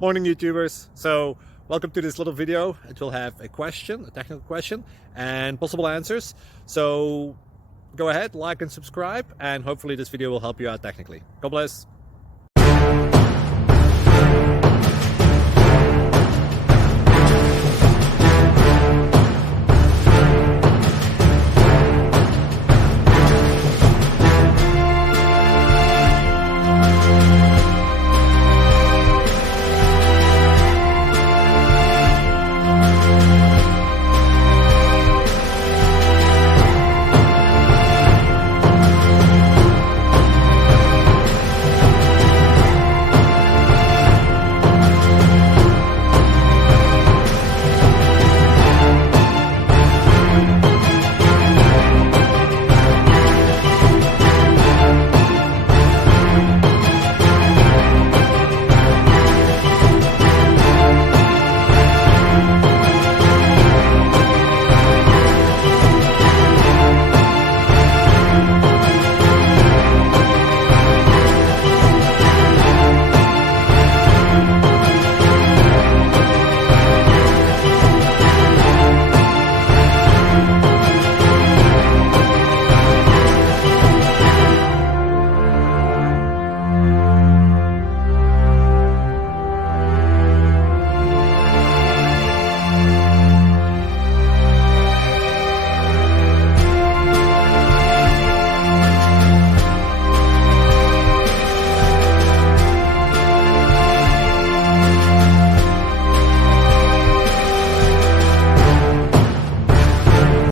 Morning, YouTubers. So welcome to this little video. It will have a question, a technical question, and possible answers. So go ahead, like and subscribe, and hopefully this video will help you out technically. God bless.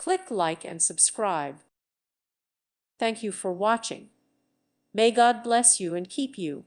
Click like and subscribe. Thank you for watching. May God bless you and keep you.